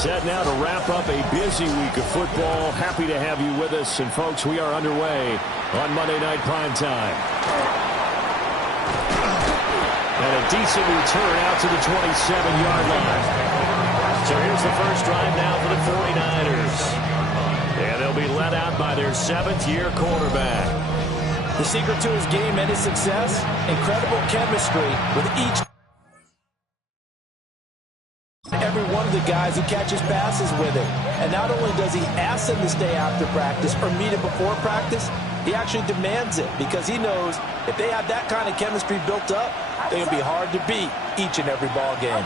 Set now to wrap up a busy week of football. Happy to have you with us. And, folks, we are underway on Monday Night Primetime. And a decent return out to the 27-yard line. So here's the first drive now for the 49ers. And they'll be led out by their 7th-year quarterback. The secret to his game and his success, incredible chemistry with each every one of the guys who catches passes with him. And not only does he ask them to stay after practice or meet him before practice, he actually demands it because he knows if they have that kind of chemistry built up, they're going to be hard to beat each and every ball game.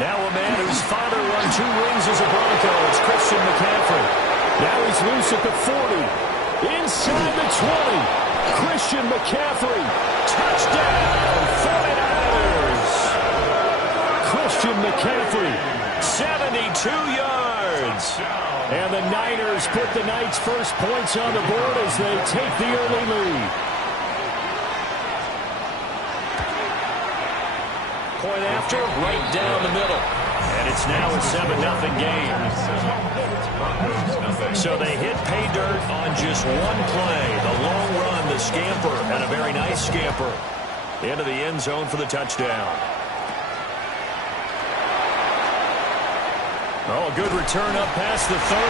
Now a man whose father won 2 rings as a Bronco. It's Christian McCaffrey. Now he's loose at the 40. Inside the 20. Christian McCaffrey. Touchdown, 49ers. Christian McCaffrey, 72 yards. And the Niners put the Knights' first points on the board as they take the early lead. Point after, right down the middle. And it's now a 7-0 game. So they hit pay dirt on just one play. The long run, the scamper, and a very nice scamper into the end zone for the touchdown. Oh, a good return up past the 30.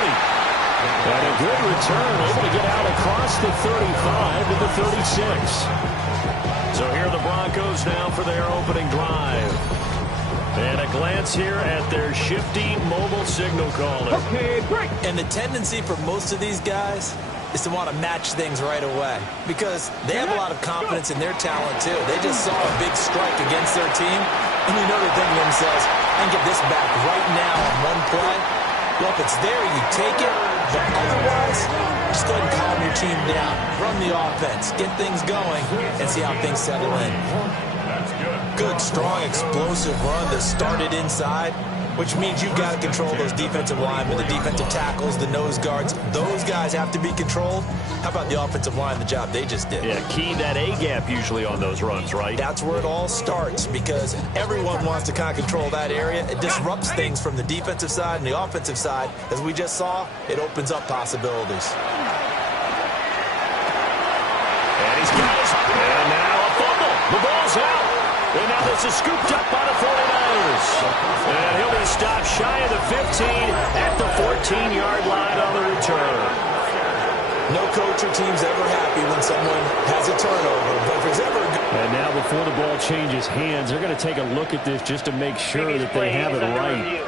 And a good return, able to get out across the 35 to the 36. So here are the Broncos now for their opening drive. And a glance here at their shifty mobile signal caller. Okay, break. And the tendency for most of these guys is to want to match things right away because they have a lot of confidence in their talent, too. They just saw a big strike against their team, and you know they're thinking to themselves, I can get this back right now on one play. Well, if it's there, you take it. But otherwise, just go ahead and calm your team down. Run the offense. Get things going and see how things settle in. Good, strong, explosive run that started inside, which means you've got to control those defensive linemen, the defensive tackles, the nose guards. Those guys have to be controlled. How about the offensive line, the job they just did? Yeah, key that A-gap usually on those runs, right? That's where it all starts because everyone wants to kind of control that area. It disrupts things from the defensive side and the offensive side. As we just saw, it opens up possibilities. And he's got his... And now a fumble. The ball's out. And now this is scooped up by the 49ers. And he'll be stopped shy of the 15 at the 14-yard line on the return. No coach or team's ever happy when someone has a turnover, but if there's ever... And now before the ball changes hands, they're going to take a look at this just to make sure that they have it right.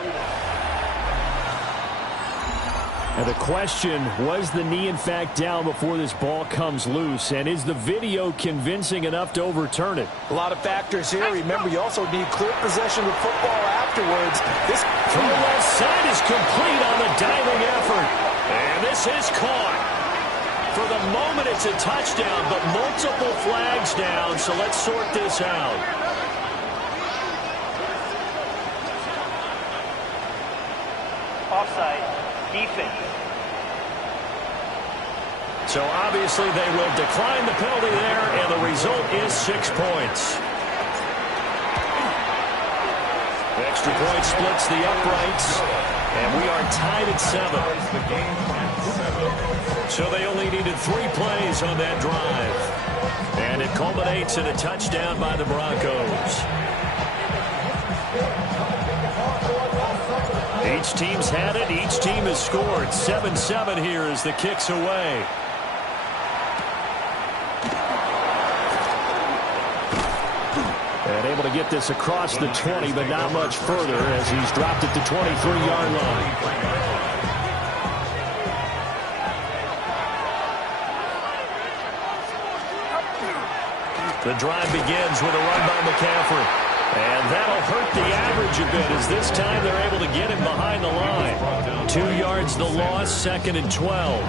And the question, was the knee in fact down before this ball comes loose? And is the video convincing enough to overturn it? A lot of factors here. Remember, you also need clear possession of football afterwards. This throw left side is complete on the diving effort. And this is caught. For the moment, it's a touchdown, but multiple flags down, so let's sort this out. Offside, defense. So obviously they will decline the penalty there, and the result is 6 points. Extra point splits the uprights, and we are tied at 7. So they only needed 3 plays on that drive. And it culminates in a touchdown by the Broncos. Each team's had it. Each team has scored. 7-7 here as the kick's away. And able to get this across the 20, but not much further as he's dropped at the 23-yard line. The drive begins with a run by McCaffrey. And that'll hurt the average a bit as this time they're able to get him behind the line. 2 yards the loss, 2nd and 12.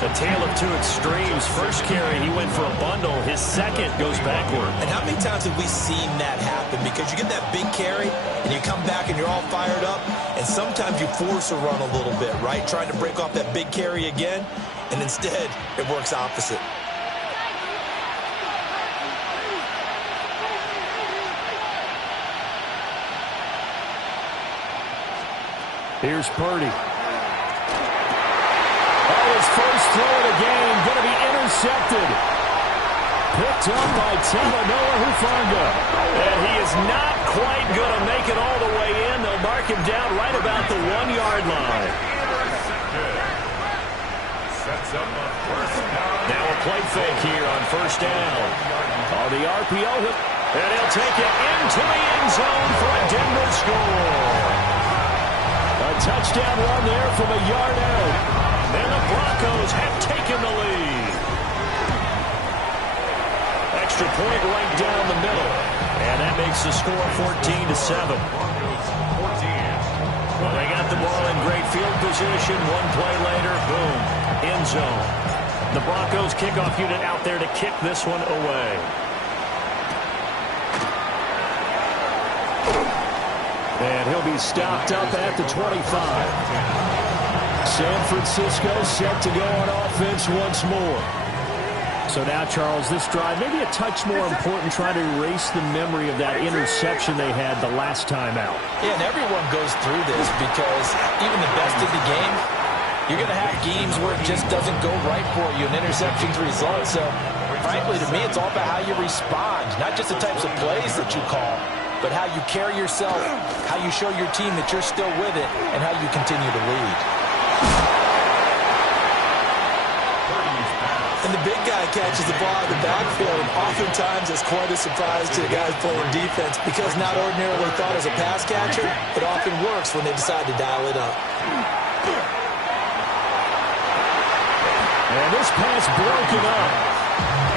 A tale of two extremes. First carry, he went for a bundle. His second goes backward. And how many times have we seen that happen? Because you get that big carry, and you come back and you're all fired up, and sometimes you force a run a little bit, right? Trying to break off that big carry again, and instead it works opposite. Here's Purdy. Oh, his first throw of the game going to be intercepted. Picked up by Talanoa Hufanga. And he is not quite going to make it all the way in. They'll mark him down right about the 1-yard line. Now a play fake here on first down. On the RPO, and he'll take it into the end zone for a Denver score. A touchdown run there from a yard out. And the Broncos have taken the lead. Extra point right down the middle. And that makes the score 14-7. Well, they got the ball in great field position. One play later, boom, end zone. The Broncos kickoff unit out there to kick this one away. And he'll be stopped up at the 25. San Francisco set to go on offense once more. So now, Charles, this drive, maybe a touch more important, trying to erase the memory of that interception they had the last time out. Yeah, and everyone goes through this because even the best of the game, you're going to have games where it just doesn't go right for you, and interceptions result. So, frankly, to me, it's all about how you respond, not just the types of plays that you call, but how you carry yourself, how you show your team that you're still with it, and how you continue to lead. And the big guy catches the ball in the backfield, and oftentimes it's quite a surprise to the guys playing defense because not ordinarily thought as a pass catcher, it often works when they decide to dial it up. And this pass broken up.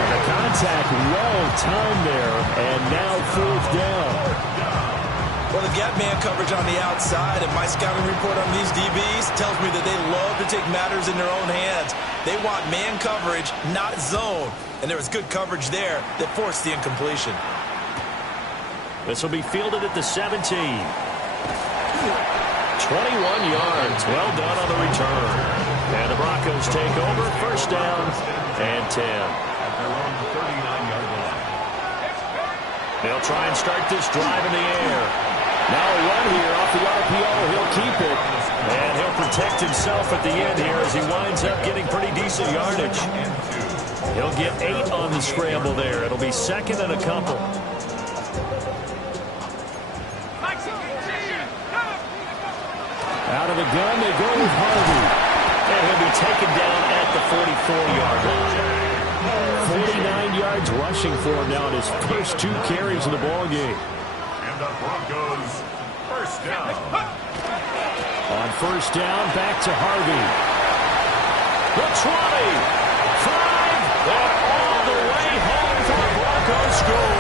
And the contact well timed there, and now fourth down. Well, they've got man coverage on the outside, and my scouting report on these DBs tells me that they love to take matters in their own hands. They want man coverage, not zone. And there was good coverage there that forced the incompletion. This will be fielded at the 17. 21 yards. Well done on the return. And the Broncos take over. First down and 10. They'll try and start this drive in the air. Now a run here off the RPO. He'll keep it. And he'll protect himself at the end here as he winds up getting pretty decent yardage. He'll get 8 on the scramble there. It'll be second and a couple. Out of the gun, they go with Harvey. And he'll be taken down at the 44-yard line. 49 yards rushing for him now in his first 2 carries of the ball game. And the Broncos first down. On first down, back to Harvey. The 20, 5, and all the way home for the Broncos score.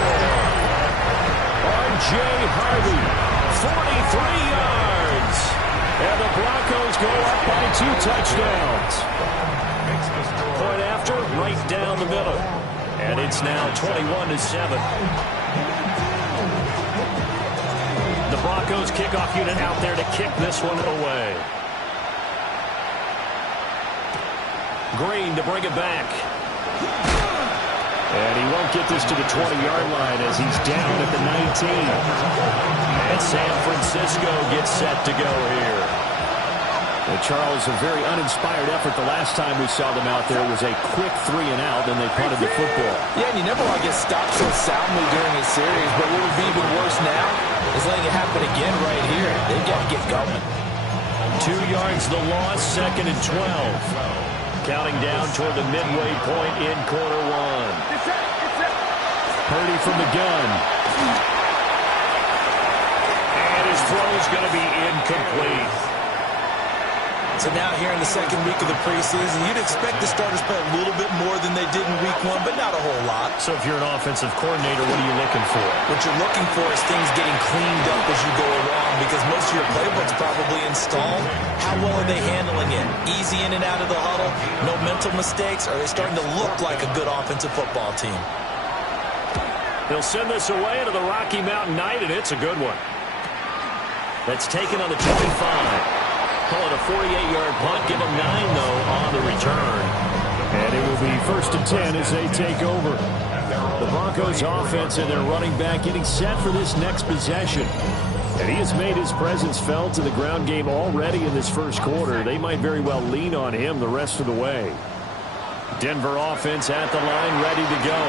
R.J. Harvey, 43 yards. And the Broncos go up by 2 touchdowns. Point after, right down the middle. And it's now 21-7. The Broncos kickoff unit out there to kick this one away. Green to bring it back. And he won't get this to the 20-yard line as he's down at the 19. And San Francisco gets set to go here. Well, Charles, a very uninspired effort the last time we saw them out there was a quick 3-and-out, and they punted the football. Yeah, and you never want to get stopped so soundly during a series, but what would be even worse now is letting it happen again right here. They've got to get going. 2 yards the loss, second and 12. Counting down toward the midway point in quarter 1. Purdy from the gun. And his throw is going to be incomplete. So now here in the second week of the preseason, you'd expect the starters play a little bit more than they did in week 1, but not a whole lot. So if you're an offensive coordinator, what are you looking for? What you're looking for is things getting cleaned up as you go along because most of your playbook's probably installed. How well are they handling it? Easy in and out of the huddle? No mental mistakes? Are they starting to look like a good offensive football team? He'll send this away to the Rocky Mountain Night, and it's a good one. That's taken on the 25. Call it a 48-yard punt. Give them 9, though, on the return. And it will be first and 10 as they take over. The Broncos offense and their running back getting set for this next possession. And he has made his presence felt in the ground game already in this first quarter. They might very well lean on him the rest of the way. Denver offense at the line, ready to go.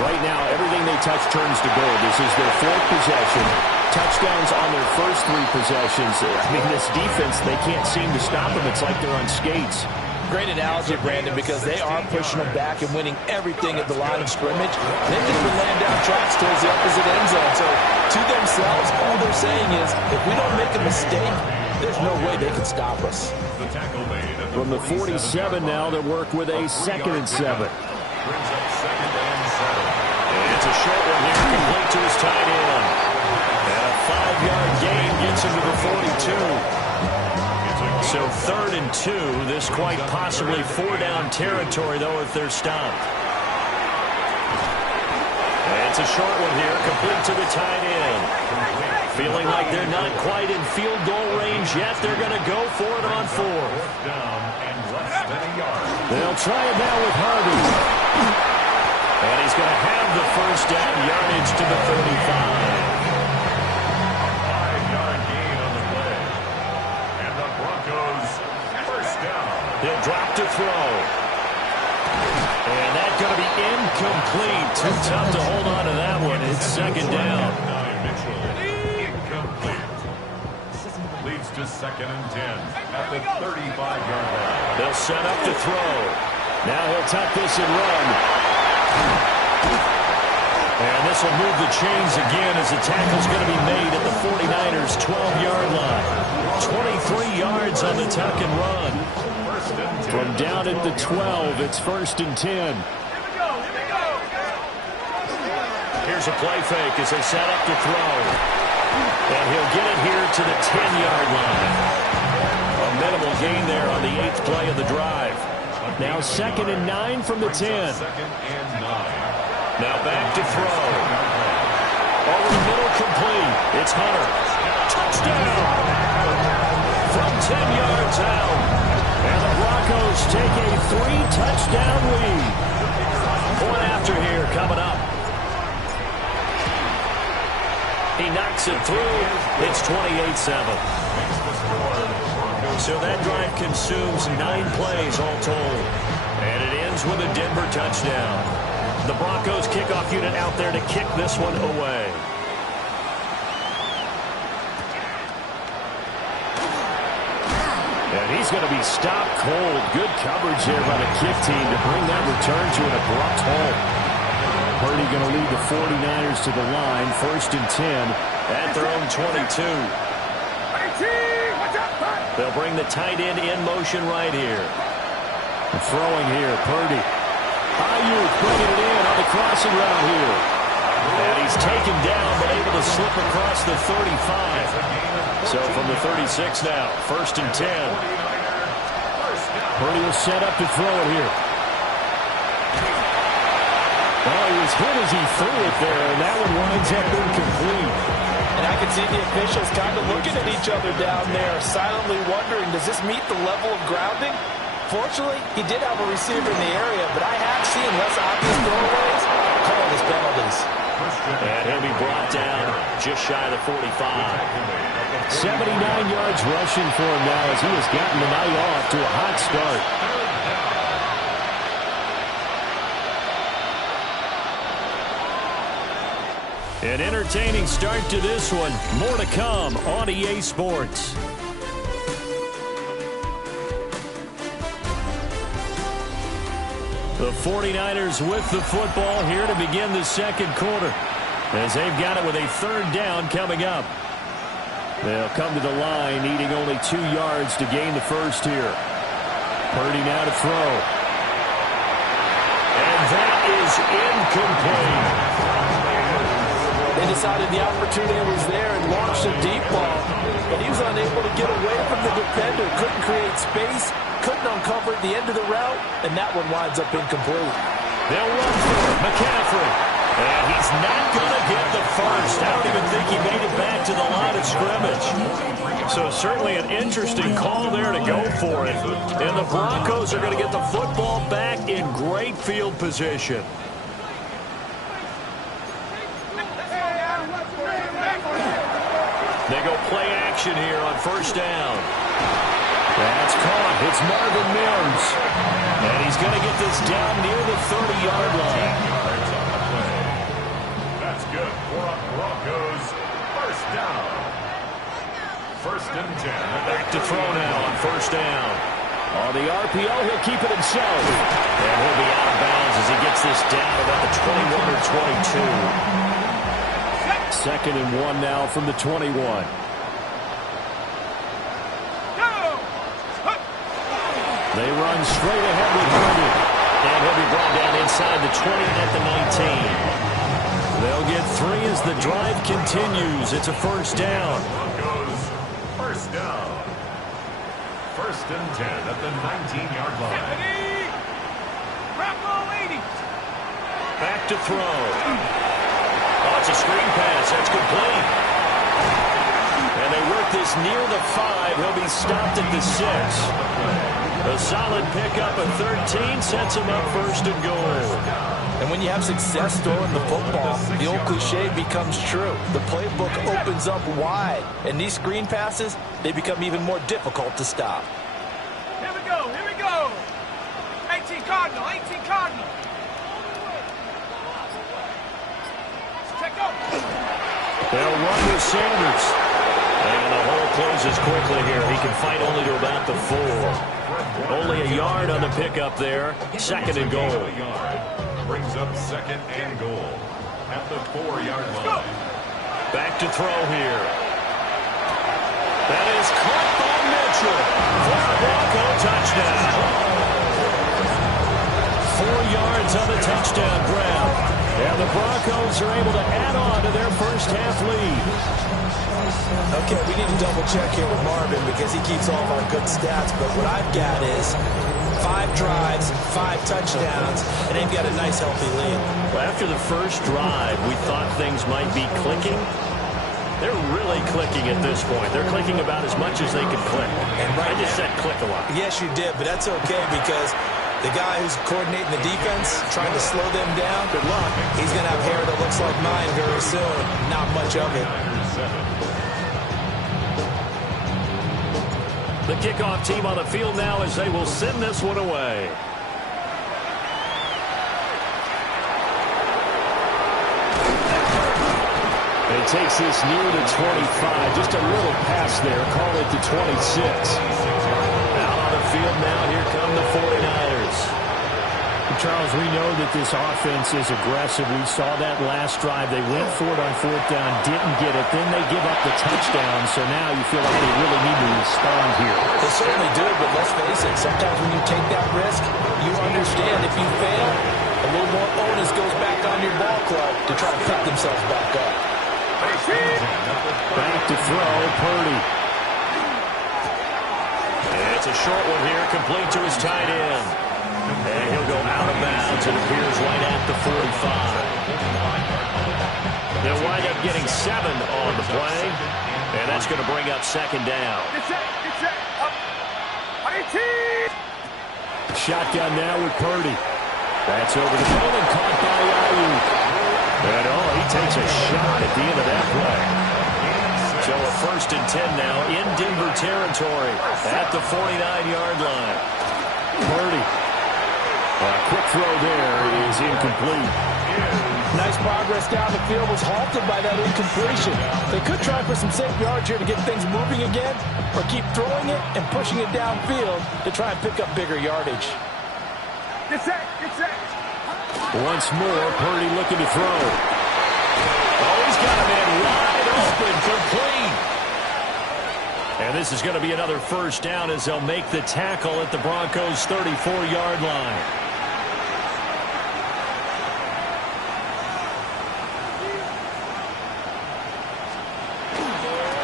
Right now, everything they touch turns to gold. This is their fourth possession. Touchdowns on their first three possessions. I mean, this defense, they can't seem to stop them. It's like they're on skates. Great analogy, Brandon, because they are pushing them back and winning everything at the line of scrimmage. They've just been laying down tracks towards the opposite end zone. So, to themselves, all they're saying is, if we don't make a mistake, there's no way they can stop us. From the 47 now, they work with a 2nd and 7. And it's a short one here, complete to his tight end. And a 5-yard gain gets him to the 42. So 3rd and 2. This quite possibly 4-down territory, though, if they're stopped. And it's a short one here, complete to the tight end. Feeling like they're not quite in field goal range yet. They're going to go for it on 4th. They'll try it now with Harvey. And he's going to have the first down, yardage to the 35. 5-yard gain on the play. And the Broncos, first down. He'll drop to throw. And that's going to be incomplete. Too tough to hold on to that one. It's 2nd down. Incomplete. Leads to 2nd and 10 at the 35-yard line. They'll set up to throw. Now he'll tuck this and run. And this will move the chains again as the tackle's going to be made at the 49ers' 12-yard line. 23 yards on the tuck and run. From down at the 12, it's 1st and 10. Here's a play fake as they set up to throw. And he'll get it here to the 10-yard line. A minimal gain there on the 8th play of the drive. Now 2nd and 9 from the 10. 2nd and 9. Now back to throw. Over the middle, complete. It's Hunter. Touchdown! From 10 yards out. And the Broncos take a 3-touchdown lead. Point after here coming up. He knocks it through. It's 28-7. So that drive consumes 9 plays all told. And it ends with a Denver touchdown. The Broncos kickoff unit out there to kick this one away. And he's going to be stopped cold. Good coverage there by the kick team to bring that return to an abrupt halt. Purdy going to lead the 49ers to the line. 1st and 10 at their own 22. They'll bring the tight end in motion right here. And throwing here, Purdy. Ayuk bringing it in on the crossing route here. And he's taken down, but able to slip across the 35. So from the 36 now, 1st and 10. Purdy will set up to throw it here. Well, he was hit as he threw it there, and that one winds up incomplete. And I can see the officials kind of looking at each other down there, silently wondering, does this meet the level of grounding? Fortunately, he did have a receiver in the area, but I have seen less obvious throwaways called as penalties. And he'll be brought down just shy of the 45. 79 yards rushing for him now as he has gotten the night off to a hot start. An entertaining start to this one. More to come on EA Sports. The 49ers with the football here to begin the 2nd quarter as they've got it with a 3rd down coming up. They'll come to the line needing only 2 yards to gain the first here. Purdy now to throw. And that is incomplete. They decided the opportunity was there and launched a deep ball, but he was unable to get away from the defender, couldn't create space, couldn't uncover the end of the route, and that one winds up incomplete. They'll run for it. McCaffrey. And he's not going to get the first. I don't even think he made it back to the line of scrimmage. So certainly an interesting call there to go for it. And the Broncos are going to get the football back in great field position. action here on first down. That's caught. It's Marvin Nims. And he's going to get this down near the 30-yard line. That's good for a Broncos first down. First and 10. Back to throw now on first down. On the RPO, he'll keep it himself. And he'll be out of bounds as he gets this down about the 21 or 22. Second and 1 now from the 21. They run straight ahead with Purdy. And he'll be brought down inside the 20 at the 19. They'll get 3 as the drive continues. It's a first down. Broncos first down. First and 10 at the 19-yard line. Back to throw. Oh, it's a screen pass. That's complete. And they work this near the 5. He'll be stopped at the 6. A solid pickup of 13 sets him up first and goal. And when you have success throwing the football, the old cliche becomes true. The playbook opens up wide. And these screen passes, they become even more difficult to stop. Here we go, here we go. 18 Cardinal, 18 Cardinal. Check out. They'll run with Sanders. And the hole closes quickly here. He can fight only to about the 4. Only a yard on the pickup there. Second and goal. Brings up second and goal at the 4-yard line. Back to throw here. That is caught by Mitchell for a Bronco touchdown. 4 yards on the touchdown grab. And the Broncos are able to add on to their first half lead. Okay, we need to double check here with Marvin because he keeps all of our good stats. But what I've got is 5 drives, 5 touchdowns, and they've got a nice healthy lead. Well, after the first drive, we thought things might be clicking. They're really clicking at this point. They're clicking about as much as they can click. And right I just said click a lot. Yes, you did, but that's okay because the guy who's coordinating the defense, trying to slow them down, good luck. He's going to have hair that looks like mine very soon. Not much of it. The kickoff team on the field now as they will send this one away. It takes this near the 25. Just a little pass there. Call it the 26. Out on the field now. Here come the 49ers. Charles, we know that this offense is aggressive. We saw that last drive. They went for it on 4th down, didn't get it. Then they give up the touchdown. So now you feel like they really need to respond here. They certainly do, but let's face it. Sometimes when you take that risk, you understand if you fail, a little more onus goes back on your ball club to try to pick themselves back up. Back to throw, Purdy. It's a short one here, complete to his tight end. And he'll go out of bounds. It appears right at the 45. They'll wind up getting 7 on the play. And that's going to bring up second down. Shotgun now with Purdy. That's over the middle and caught by Ayuk. And he takes a shot at the end of that play. So a first and 10 now in Denver territory at the 49-yard line. Purdy. A quick throw there is incomplete. Nice progress down the field was halted by that incompletion. They could try for some safe yards here to get things moving again, or keep throwing it and pushing it downfield to try and pick up bigger yardage. Get set, get set. Once more, Purdy looking to throw. Oh, he's got a man wide open, complete. And this is going to be another first down as they'll make the tackle at the Broncos' 34-yard line.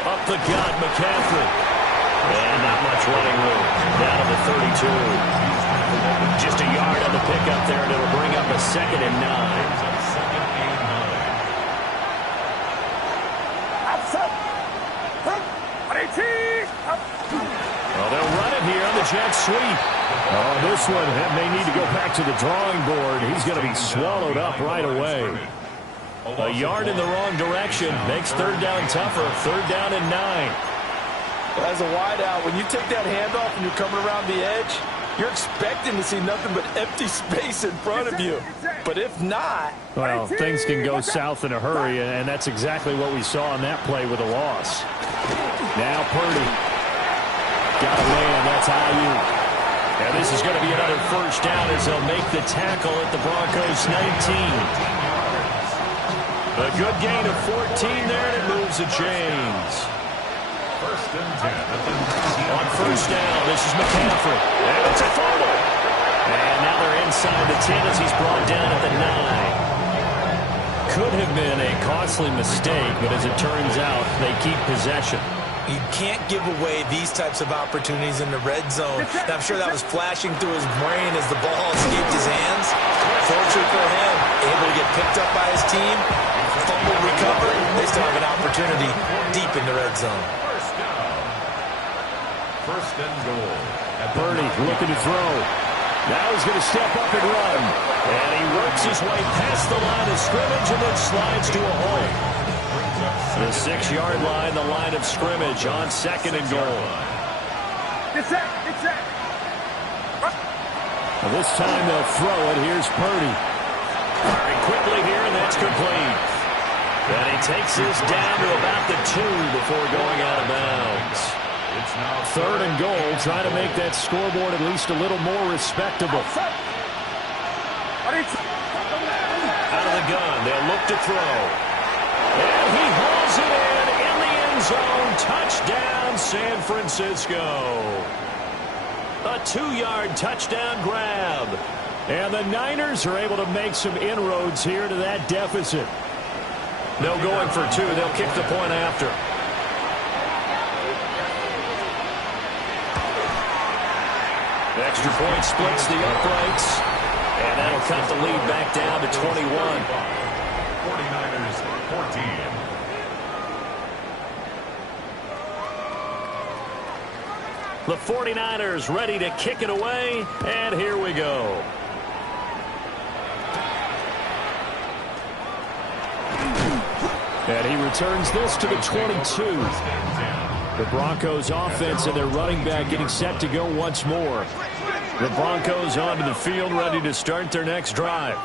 Up the gut, McCaffrey. And not much running room. Down to the 32. Just a yard on the pickup there, and it'll bring up a 2nd and 9. Well, they'll run it here on the jet sweep. Oh, this one may need to go back to the drawing board. He's going to be swallowed up right away. A yard in the wrong direction makes 3rd down tougher. 3rd down and 9. As a wideout, when you take that handoff and you're coming around the edge, you're expecting to see nothing but empty space in front of you. But if not... Well, things can go south in a hurry, and that's exactly what we saw on that play with a loss. Now Purdy. Got a man, that's Ayuk. And this is going to be another first down as they'll make the tackle at the Broncos 19. A good gain of 14 there, and it moves the chains. First and 10. On first down, this is McCaffrey. And it's a fumble. And now they're inside the 10 as he's brought down at the 9. Could have been a costly mistake, but as it turns out, they keep possession. You can't give away these types of opportunities in the red zone. And I'm sure that was flashing through his brain as the ball escaped his hands. Fortunately for him, able to get picked up by his team, fumble recovered. They still have an opportunity deep in the red zone. First and goal. Purdy looking to throw. Now he's going to step up and run. And he works his way past the line of scrimmage and then slides to a hole. The 6-yard line, the line of scrimmage on second and goal. It's that. Well, this time they'll throw it. Here's Purdy. Firing quickly here, and that's complete. And he takes this down to about the 2 before going out of bounds. It's now Third and goal, trying to make that scoreboard at least a little more respectable. Out of the gun, they'll look to throw. And he hauls it in the end zone. Touchdown, San Francisco. A 2-yard touchdown grab. And the Niners are able to make some inroads here to that deficit. No going for 2. They'll kick the point after. Extra point splits the uprights. And that'll cut the lead back down to 21. 49ers 14. The 49ers ready to kick it away, and here we go. And he returns this to the 22. The Broncos offense and their running back getting set to go once more. The Broncos onto the field ready to start their next drive.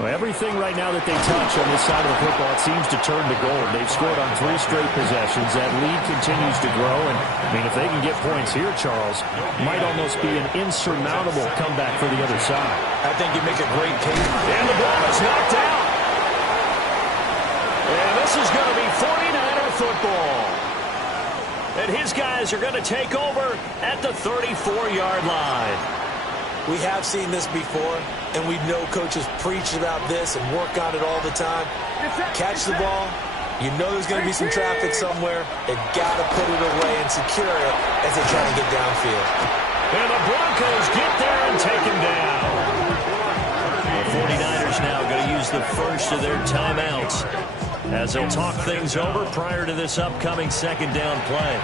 Well, everything right now that they touch on this side of the football, it seems to turn to gold. They've scored on 3 straight possessions. That lead continues to grow. And, I mean, if they can get points here, Charles, might almost be an insurmountable comeback for the other side. I think you make a great case. And the ball is knocked out. And this is going to be 49er football. And his guys are going to take over at the 34-yard line. We have seen this before, and we know coaches preach about this and work on it all the time. Catch the ball. You know there's going to be some traffic somewhere. They've got to put it away and secure it as they try to get downfield. And the Broncos get there and take him down. The 49ers now going to use the first of their timeouts as they'll talk things over prior to this upcoming second down play.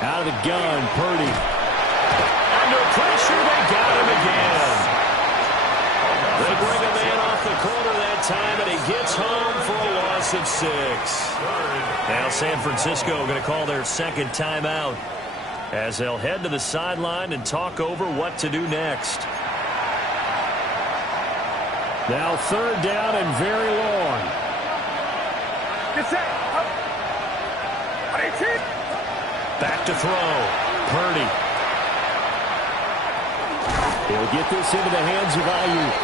Out of the gun, Purdy. Under pressure, they got him again. They bring a man off the corner that time, and he gets home for a loss of 6. Now San Francisco going to call their second timeout as they'll head to the sideline and talk over what to do next. Now third down and very long. Back to throw. Purdy. He'll get this into the hands of Ayuk.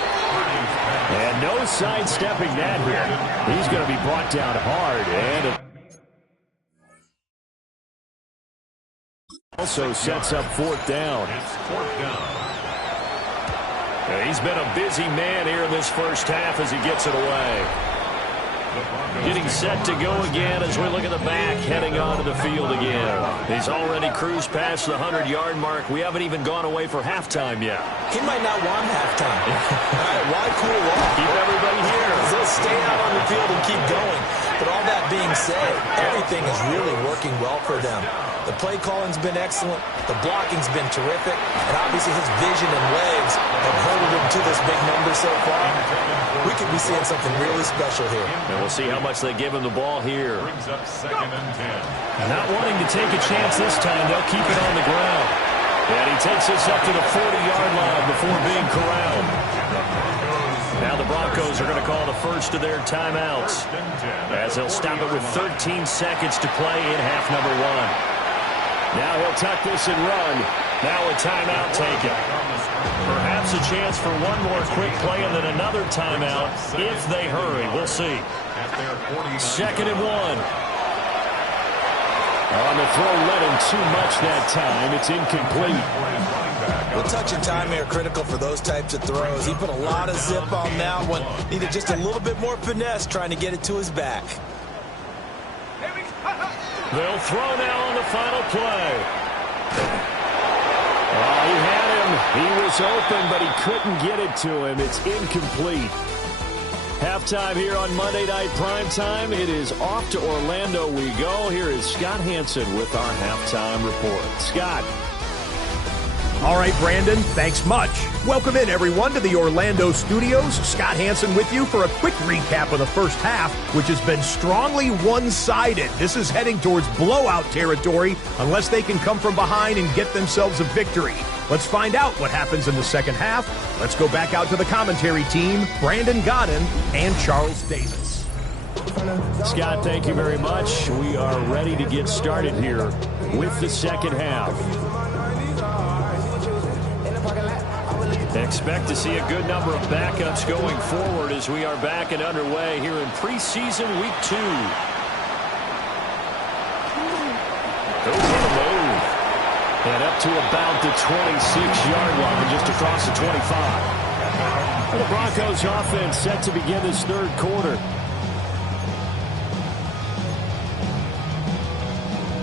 And no sidestepping that here. He's going to be brought down hard. And also sets up fourth down. It's fourth down. He's been a busy man here in this first half as he gets it away. Getting set to go again as we look at the back, heading onto the field again. He's already cruised past the 100-yard mark. We haven't even gone away for halftime yet. He might not want halftime. All right, why cool off? Keep everybody here. They'll stay out on the field and keep going. But all that being said, everything is really working well for them. The play calling's been excellent. The blocking's been terrific. And obviously his vision and legs have herded him to this big number so far. We could be seeing something really special here. And we'll see how much they give him the ball here. Brings up 2nd and 10. Not wanting to take a chance this time, they'll keep it on the ground. And he takes this up to the 40-yard line before being corralled. Now the Broncos are going to call the first of their timeouts as they'll stop it with 13 seconds to play in half number 1. Now he'll tuck this and run. Now a timeout taken. Perhaps a chance for one more quick play and then another timeout if they hurry. We'll see. 2nd and 1. On the throw, let him too much that time. It's incomplete. The touch and time here are critical for those types of throws. He put a lot of zip on that one. Needed just a little bit more finesse trying to get it to his back. They'll throw now on the final play. Oh, he had him. He was open, but he couldn't get it to him. It's incomplete. Halftime here on Monday Night Primetime. It is off to Orlando we go. Here is Scott Hansen with our halftime report. Scott. All right, Brandon, thanks much. Welcome in, everyone, to the Orlando studios. Scott Hansen with you for a quick recap of the first half, which has been strongly one-sided. This is heading towards blowout territory unless they can come from behind and get themselves a victory. Let's find out what happens in the second half. Let's go back out to the commentary team, Brandon Godden and Charles Davis. Scott, thank you very much. We are ready to get started here with the second half. Expect to see a good number of backups going forward as we are back and underway here in preseason week 2. Goes on the move. And up to about the 26-yard line, just across the 25. And the Broncos offense set to begin this third quarter.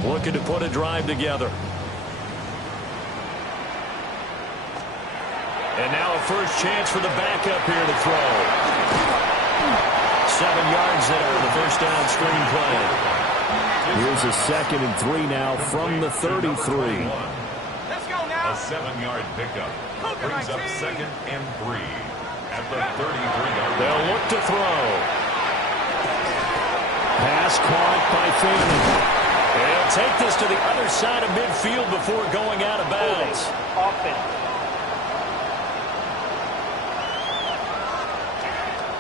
Looking to put a drive together. And now a first chance for the backup here to throw. 7 yards there, the first down screen play. Here's a 2nd and 3 now from the 33. Let's go now. A 7-yard pickup. Brings up 2nd and 3 at the 33-yard line. They'll look to throw. Pass caught by Fanning. They'll take this to the other side of midfield before going out of bounds.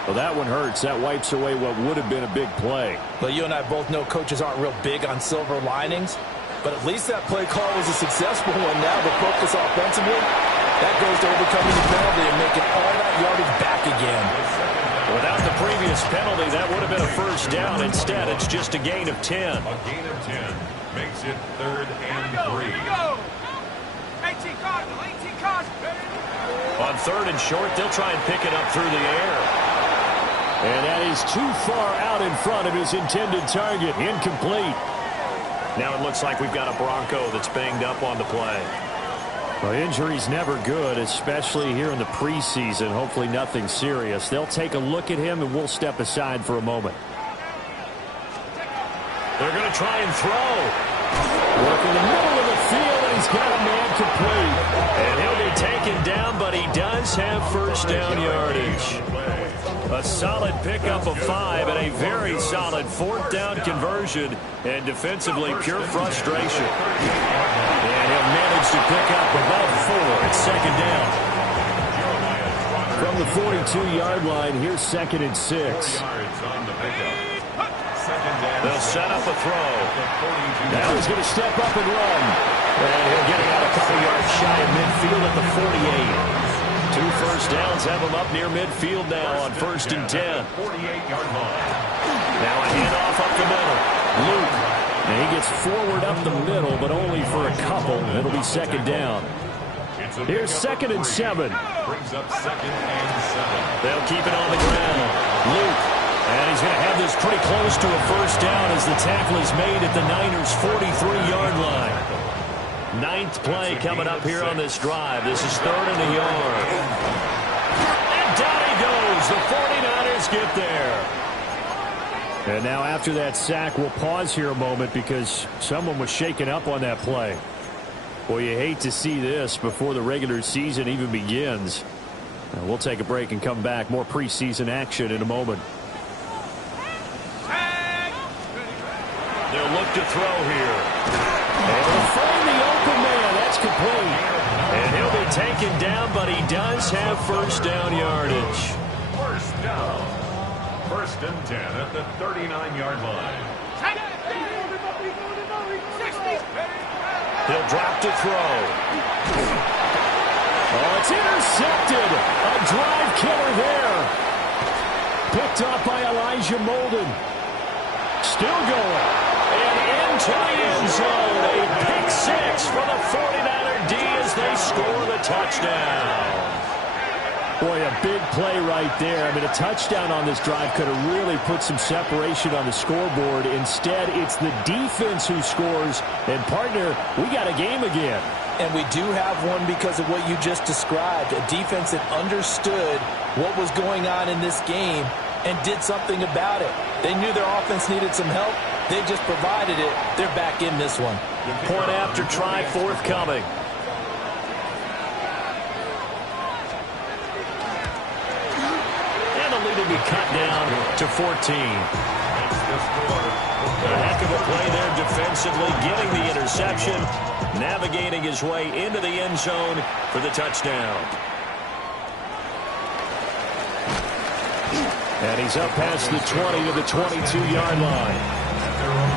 Well, that one hurts. That wipes away what would have been a big play. Well, you and I both know coaches aren't real big on silver linings, but at least that play call was a successful one. Now the focus offensively, that goes to overcoming the penalty and making all that yardage back again. Without the previous penalty, that would have been a first down. Instead, it's just a gain of 10. A gain of 10 makes it 3rd and 3. Here we go. 18 Cardinal, 18 Cardinal. On 3rd and short, they'll try and pick it up through the air. And that is too far out in front of his intended target. Incomplete. Now it looks like we've got a Bronco that's banged up on the play. Well, injury's never good, especially here in the preseason. Hopefully nothing serious. They'll take a look at him, and we'll step aside for a moment. They're going to try and throw. Work in the middle of the field, and he's got a man complete. And he'll be taken down, but he does have first down yardage. A solid pickup of 5 and a very solid 4th down conversion. And defensively, pure frustration. And he'll manage to pick up about 4. It's 2nd down. From the 42-yard line, here's 2nd and 6. They'll set up a throw. Now he's going to step up and run. And he'll get it out a couple yards shy of midfield at the 48. 2 first downs have him up near midfield now on 1st and 10. 48-yard line. Now a handoff up the middle. Luke. And he gets forward up the middle, but only for a couple. It'll be 2nd down. Here's 2nd and 7. Brings up 2nd and 7. They'll keep it on the ground. Luke. And he's going to have this pretty close to a first down as the tackle is made at the Niners' 43-yard line. Ninth play coming up here on this drive. This is 3rd and a yard. And down he goes. The 49ers get there. And now after that sack, we'll pause here a moment because someone was shaken up on that play. Well, you hate to see this before the regular season even begins. We'll take a break and come back. More preseason action in a moment. They'll look to throw here. And they'll find the open man. That's complete. And he'll be taken down, but he does have first down yardage. First down. 1st and 10 at the 39-yard line. He'll drop to throw. Oh, it's intercepted. A drive killer there. Picked up by Elijah Molden. Still going. And into the end zone. A pick 6 for the 49er D as they score the touchdown. Boy, a big play right there. I mean, a touchdown on this drive could have really put some separation on the scoreboard. Instead, it's the defense who scores. And, partner, we got a game again. And we do have one because of what you just described. A defense that understood what was going on in this game and did something about it. They knew their offense needed some help. They just provided it. They're back in this one. Point after try forthcoming. To be cut down to 14. A heck of a play there defensively, getting the interception, navigating his way into the end zone for the touchdown. And he's up past the 20 to the 22-yard line.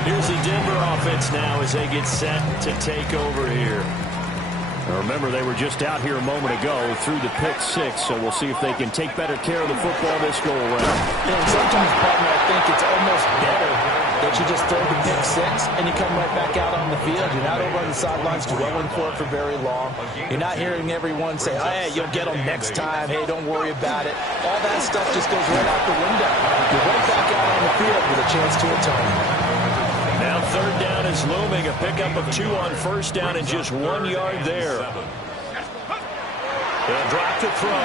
Here's the Denver offense now as they get set to take over here. Now remember, they were just out here a moment ago through the pick 6, so we'll see if they can take better care of the football this go around. And sometimes, partner, I think it's almost better that you just throw the pick 6 and you come right back out on the field. You're not over on the sidelines dwelling for it for very long. You're not hearing everyone say, hey, you'll get them next time. Hey, don't worry about it. All that stuff just goes right out the window. You're right back out on the field with a chance to atone. Now 3rd down is looming. A pickup of 2 on first down and just 1 yard there. They'll drop to throw.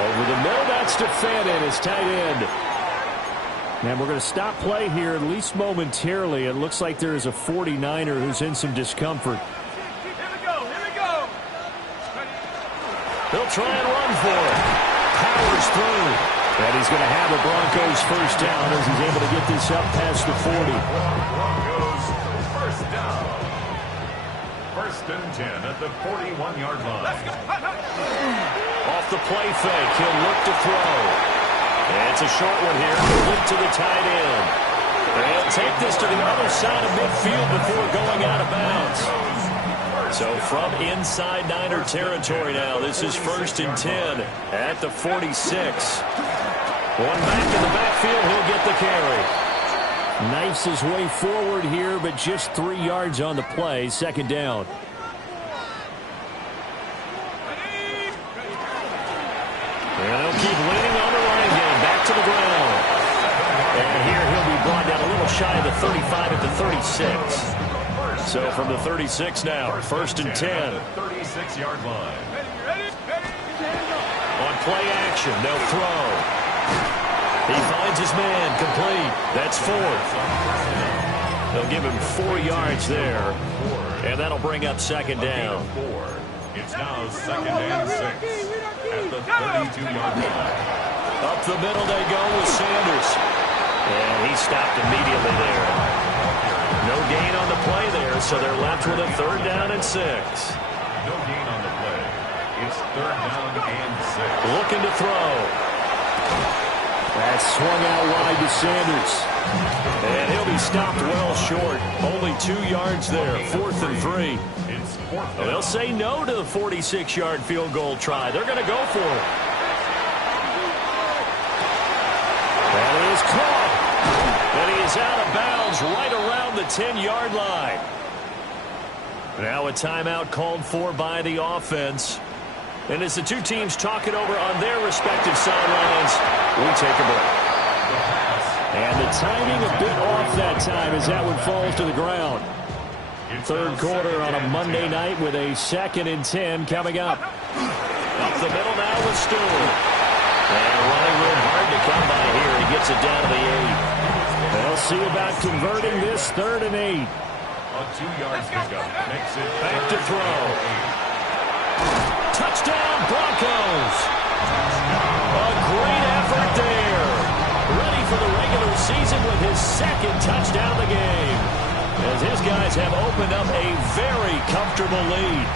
Over the middle, that's to Fannin, his tight end. And we're going to stop play here, at least momentarily. It looks like there is a 49er who's in some discomfort. Here we go. They'll try and run for it. Powers through. And he's going to have the Broncos first down as he's able to get this up past the 40. Broncos first down. 1st and 10 at the 41-yard line. Off the play fake, he'll look to throw. And it's a short one here. Look to the tight end. They'll take this to the other side of midfield before going out of bounds. So from inside Niner territory now, this is 1st and 10 at the 46. One back in the backfield, he'll get the carry. Knifes his way forward here, but just 3 yards on the play. 2nd down. And they'll keep leaning on the running game. Back to the ground. And here he'll be brought down a little shy of the 35 at the 36. So from the 36 now, 1st and 10. 36-yard line. On play action, they'll throw. He finds his man, complete. That's 4th. They'll give him 4 yards there. And that'll bring up 2nd down. It's now 2nd and 6 at the 32-yard line. Up the middle they go with Sanders. And he stopped immediately there. No gain on the play there, so they're left with a 3rd down and 6. No gain on the play. It's 3rd down and 6. Looking to throw. That's swung out wide to Sanders. And he'll be stopped well short. Only 2 yards there. 4th and 3. It's 4th down. They'll say no to the 46-yard field goal try. They're going to go for it. That is caught. And he is out of bounds right around the 10-yard line. Now a timeout called for by the offense. And as the two teams talk it over on their respective sidelines, we take a break. And the timing a bit off that time as that one falls to the ground. Third quarter on a Monday night with a 2nd and 10 coming up. Up the middle now with Stewart. And running room hard to come by here. He gets it down to the 8. They'll see about converting this 3rd and 8. A 2-yard pickup makes it back to throw. Touchdown Broncos. A great effort there. Ready for the regular season with his 2nd touchdown of the game. As his guys have opened up a very comfortable lead.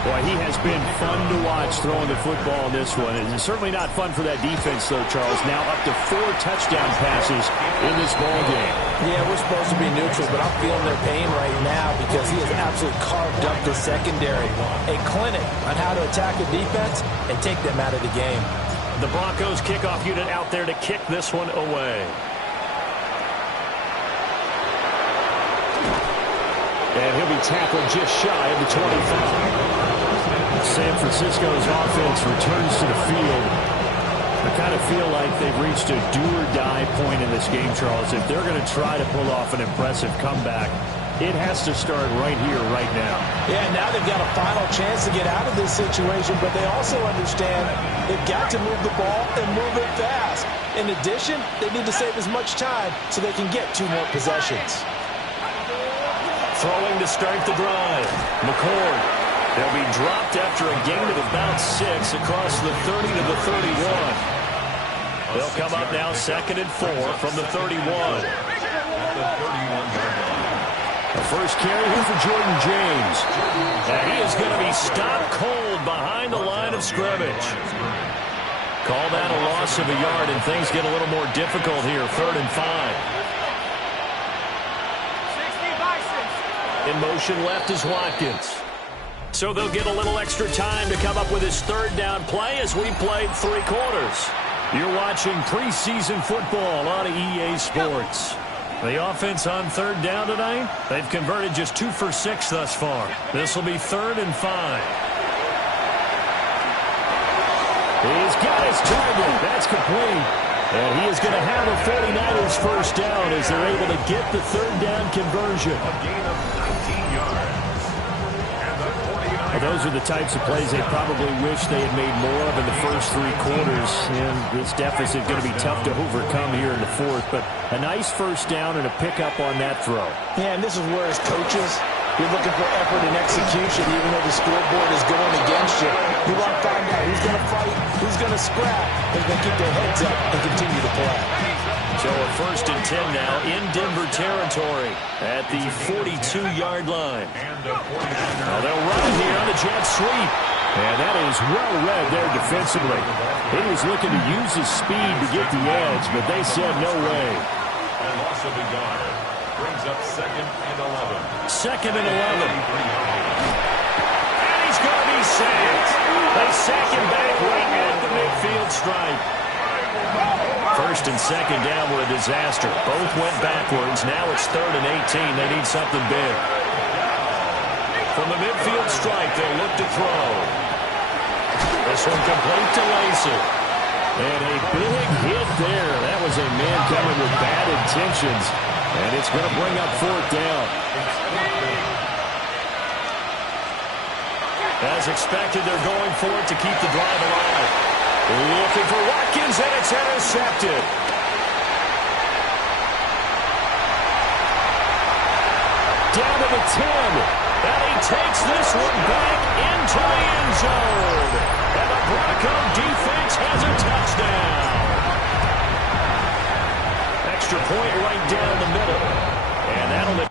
Boy, he has been fun to watch throwing the football in this one. And it's certainly not fun for that defense, though, Charles. Now up to 4 touchdown passes in this ball game. Yeah, we're supposed to be neutral, but I'm feeling their pain right now because he has absolutely carved up the secondary. A clinic on how to attack a defense and take them out of the game. The Broncos kickoff unit out there to kick this one away. And he'll be tackled just shy of the 25. San Francisco's offense returns to the field. I kind of feel like they've reached a do-or-die point in this game, Charles. If they're going to try to pull off an impressive comeback, it has to start right here, right now. Yeah, now they've got a final chance to get out of this situation, but they also understand they've got to move the ball and move it fast. In addition, they need to save as much time so they can get 2 more possessions. Throwing to start the drive. McCord. They'll be dropped after a gain of about 6 across the 30 to the 31. They'll come up now 2nd and 4 from the 31. The first carry here for Jordan James. And he is going to be stopped cold behind the line of scrimmage. Call that a loss of a yard, and things get a little more difficult here. 3rd and 5. In motion left is Watkins. So they'll get a little extra time to come up with his 3rd down play as we played 3 quarters. You're watching preseason football on EA Sports. The offense on 3rd down tonight, they've converted just 2 for 6 thus far. This will be 3rd and 5. He's got his target. That's complete. And he is going to have a 49ers first down as they're able to get the 3rd down conversion. a gain of 19 yards. And the 49ers. Well, those are the types of plays they probably wish they had made more of in the first 3 quarters. And this deficit going to be tough to overcome here in the 4th. But a nice first down and a pickup on that throw. Yeah, and this is where as coaches, you're looking for effort and execution even though the scoreboard is going against you. You want to find out who's going to fight, who's going to scrap, and going to keep their heads up and continue to play. So a 1st and 10 now in Denver territory at the 42-yard line. Now they'll run here on the jet sweep. And that is well read there defensively. He was looking to use his speed to get the edge, but they said no way. A loss of a yard brings up 2nd and 11. 2nd and 11. And he's going to be sacked. They sack him back right at the midfield stripe. 1st and 2nd down were a disaster. Both went backwards. Now it's 3rd and 18. They need something big. From the midfield stripe, they'll look to throw. This one complete to Lacy. And a big hit there. That was a man coming with bad intentions. And it's going to bring up 4th down. As expected, they're going for it to keep the drive alive. Looking for Watkins, and it's intercepted. Down to the 10. And he takes this one back into the end zone. And the Bronco defense has a touchdown. Extra point right down the middle. And that'll